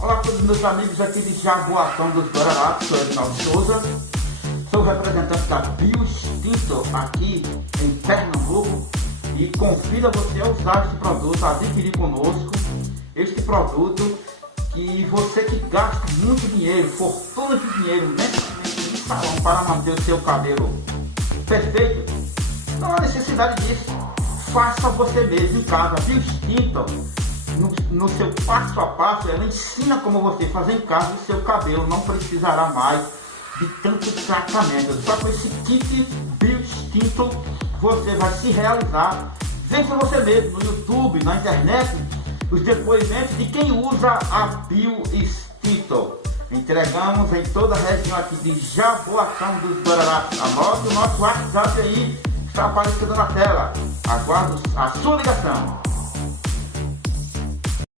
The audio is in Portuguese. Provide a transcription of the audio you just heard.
Olá a todos meus amigos aqui de Jaboatão dos Guararapes, sou Edinaldo Souza, sou representante da Bioextinto aqui em Pernambuco e convido você a usar este produto, a adquirir conosco este produto que você que gasta muito dinheiro, fortuna de dinheiro, mensalmente em salão para manter o seu cabelo perfeito, não há necessidade disso. Faça você mesmo em casa. A Bioextinto, no seu passo a passo, ela ensina como você fazer em casa e seu cabelo não precisará mais de tanto tratamento. Só com esse kit Bioextinto você vai se realizar. Veja você mesmo no YouTube, na internet, os depoimentos de quem usa a Bioextinto. Entregamos em toda a região aqui de Jaboatão dos Guararapes. Anote o nosso WhatsApp aí, está aparecendo na tela. Aguardo a sua ligação.